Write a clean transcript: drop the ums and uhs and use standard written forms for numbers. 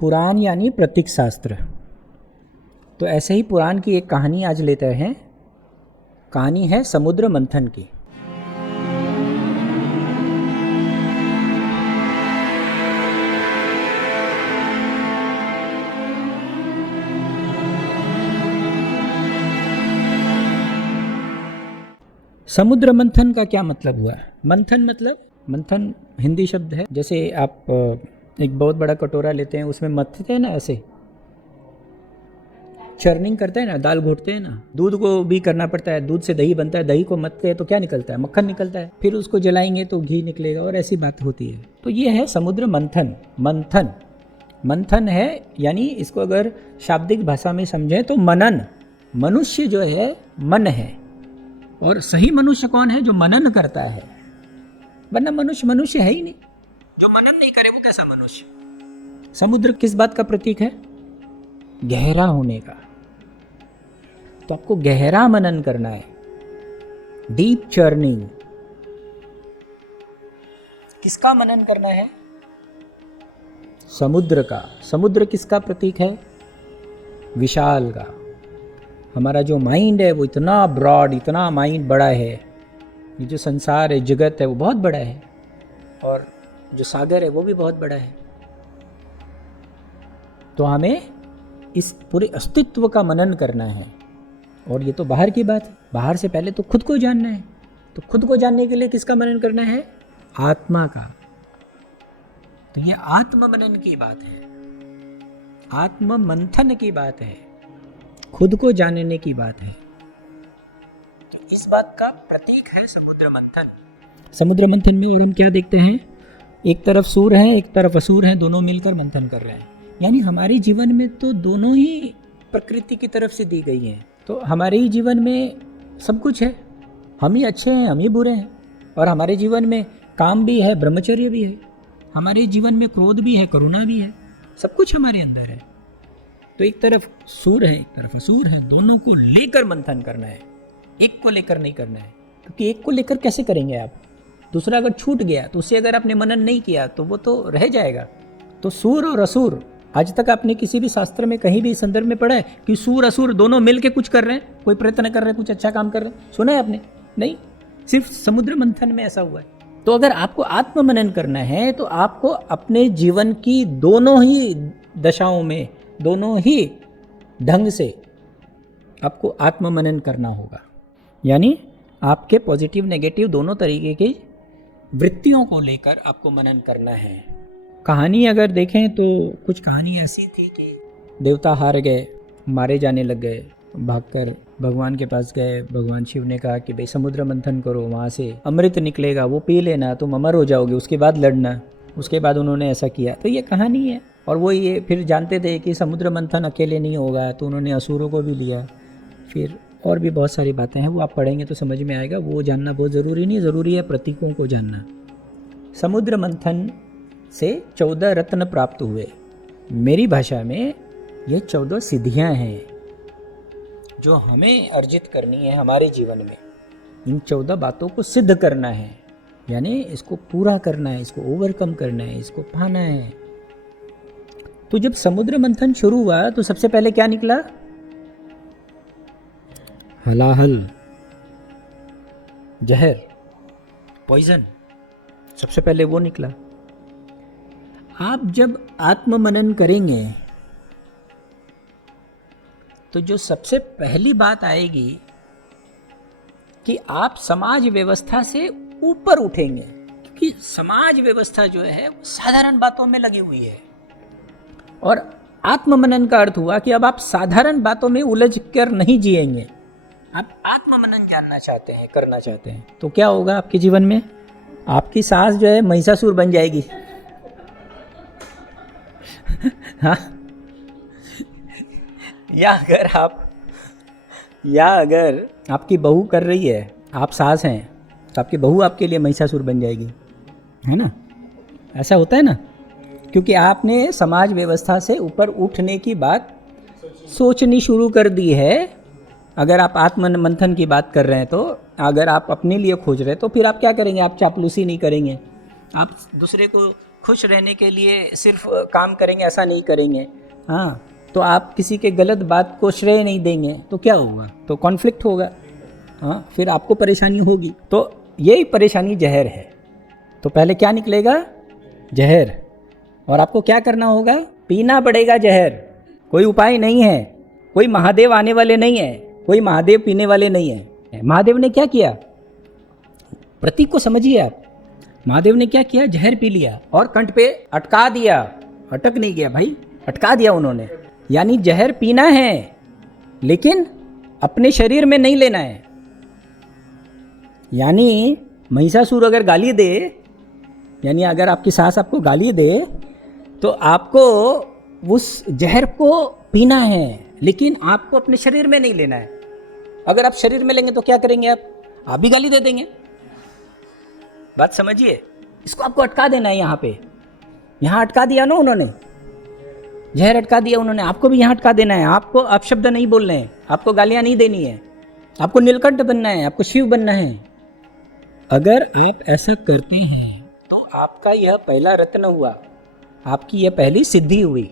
पुराण यानी प्रतीक शास्त्र। तो ऐसे ही पुराण की एक कहानी आज लेते हैं। कहानी है समुद्र मंथन की। समुद्र मंथन का क्या मतलब हुआ? मंथन हिंदी शब्द है। जैसे आप एक बहुत बड़ा कटोरा लेते हैं, उसमें मथते हैं ना, ऐसे चर्निंग करते हैं ना, दाल घोटते हैं ना। दूध को भी करना पड़ता है, दूध से दही बनता है, दही को मथते हैं तो क्या निकलता है? मक्खन निकलता है। फिर उसको जलाएंगे तो घी निकलेगा, और ऐसी बात होती है। तो ये है समुद्र मंथन। मंथन है, यानी इसको अगर शाब्दिक भाषा में समझें तो मनन। मनुष्य जो है मन है, और सही मनुष्य कौन है? जो मनन करता है। वरना मनुष्य है ही नहीं। जो मनन नहीं करे वो कैसा मनुष्य? समुद्र किस बात का प्रतीक है? गहरा होने का। तो आपको गहरा मनन करना है, डीप चर्निंग। किसका मनन करना है? समुद्र का। समुद्र किसका प्रतीक है? विशाल का। हमारा जो माइंड है वो इतना ब्रॉड, इतना माइंड बड़ा है। ये जो संसार है, जगत है, वो बहुत बड़ा है, और जो सागर है वो भी बहुत बड़ा है। तो हमें इस पूरे अस्तित्व का मनन करना है। और ये तो बाहर की बात है। बाहर से पहले तो खुद को जानना है। तो खुद को जानने के लिए किसका मनन करना है? आत्मा का। तो ये आत्म मनन की बात है, आत्म मंथन की बात है, खुद को जानने की बात है। तो इस बात का प्रतीक है समुद्र मंथन। समुद्र मंथन में और हम क्या देखते हैं? एक तरफ सूर हैं, एक तरफ असुर हैं, दोनों मिलकर मंथन कर रहे हैं। यानी हमारे जीवन में तो दोनों ही प्रकृति की तरफ से दी गई हैं। तो हमारे ही जीवन में सब कुछ है। हम ही अच्छे हैं, हम ही बुरे हैं। और हमारे जीवन में काम भी है, ब्रह्मचर्य भी है। हमारे जीवन में क्रोध भी है, करुणा भी है। सब कुछ हमारे अंदर है। तो एक तरफ सूर है, एक तरफ असुर है, दोनों को लेकर मंथन करना है, एक को लेकर नहीं करना है। क्योंकि एक को लेकर कैसे करेंगे आप? दूसरा अगर छूट गया तो उससे अगर आपने मनन नहीं किया तो वो तो रह जाएगा। तो सूर और असुर, आज तक आपने किसी भी शास्त्र में कहीं भी इस संदर्भ में पढ़ा है कि सूर असुर दोनों मिल के कुछ कर रहे हैं, कोई प्रयत्न कर रहे हैं, कुछ अच्छा काम कर रहे हैं? सुना है आपने? नहीं। सिर्फ समुद्र मंथन में ऐसा हुआ है। तो अगर आपको आत्म मनन करना है तो आपको अपने जीवन की दोनों ही दशाओं में, दोनों ही ढंग से आपको आत्म मनन करना होगा। यानी आपके पॉजिटिव नेगेटिव दोनों तरीके की वृत्तियों को लेकर आपको मनन करना है। कहानी अगर देखें तो कुछ कहानी ऐसी थी कि देवता हार गए, मारे जाने लग गए, भागकर भगवान के पास गए। भगवान शिव ने कहा कि भाई समुद्र मंथन करो, वहाँ से अमृत निकलेगा, वो पी लेना, तुम अमर हो जाओगे, उसके बाद लड़ना। उसके बाद उन्होंने ऐसा किया। तो ये कहानी है। और वो ये फिर जानते थे कि समुद्र मंथन अकेले नहीं होगा, तो उन्होंने असुरों को भी लिया। फिर और भी बहुत सारी बातें हैं, वो आप पढ़ेंगे तो समझ में आएगा। वो जानना बहुत ज़रूरी नहीं, ज़रूरी है प्रतीकों को जानना। समुद्र मंथन से 14 रत्न प्राप्त हुए। मेरी भाषा में ये 14 सिद्धियां हैं जो हमें अर्जित करनी है हमारे जीवन में। इन 14 बातों को सिद्ध करना है, यानी इसको पूरा करना है, इसको ओवरकम करना है, इसको पाना है। तो जब समुद्र मंथन शुरू हुआ तो सबसे पहले क्या निकला? हलाहल, जहर, पॉइजन, सबसे पहले वो निकला। आप जब आत्म मनन करेंगे तो जो सबसे पहली बात आएगी कि आप समाज व्यवस्था से ऊपर उठेंगे। क्योंकि समाज व्यवस्था जो है वो साधारण बातों में लगी हुई है। और आत्म मनन का अर्थ हुआ कि अब आप साधारण बातों में उलझ कर नहीं जिएंगे। आप आत्म मनन जानना चाहते हैं, करना चाहते हैं। तो क्या होगा आपके जीवन में? आपकी सास जो है महिषासुर बन जाएगी। हाँ? या अगर आपकी बहू कर रही है, आप सास हैं, तो आपकी बहू आपके लिए महिषासुर बन जाएगी, है ना? ऐसा होता है ना? क्योंकि आपने समाज व्यवस्था से ऊपर उठने की बात सोचनी शुरू कर दी है। अगर आप आत्म मंथन की बात कर रहे हैं, तो अगर आप अपने लिए खोज रहे हैं तो फिर आप क्या करेंगे? आप चापलूसी नहीं करेंगे, आप दूसरे को खुश रहने के लिए सिर्फ काम करेंगे, ऐसा नहीं करेंगे, हाँ, तो आप किसी के गलत बात को श्रेय नहीं देंगे तो क्या होगा? तो कॉन्फ्लिक्ट होगा, हाँ, फिर आपको परेशानी होगी। तो यही परेशानी जहर है। तो पहले क्या निकलेगा? जहर। और आपको क्या करना होगा? पीना पड़ेगा जहर। कोई उपाय नहीं है, कोई महादेव आने वाले नहीं है, कोई महादेव पीने वाले नहीं है। महादेव ने क्या किया? प्रतीक को समझिए आप। महादेव ने क्या किया? जहर पी लिया और कंठ पे अटका दिया। अटक नहीं गया भाई, अटका दिया उन्होंने। यानी जहर पीना है लेकिन अपने शरीर में नहीं लेना है। यानी महिषासुर अगर गाली दे, यानी अगर आपकी सास आपको गाली दे तो आपको उस जहर को पीना है लेकिन आपको अपने शरीर में नहीं लेना है। अगर आप शरीर में लेंगे तो क्या करेंगे? आप भी गाली दे देंगे। बात समझिए, इसको आपको अटका देना है। यहाँ पे, यहाँ अटका दिया ना उन्होंने, जहर अटका दिया उन्होंने, आपको भी यहाँ अटका देना है। आपको अपशब्द नहीं बोलने हैं, आपको गालियाँ नहीं देनी है, आपको नीलकंठ बनना है, आपको शिव बनना है। अगर आप ऐसा करते हैं तो आपका यह पहला रत्न हुआ, आपकी यह पहली सिद्धि हुई।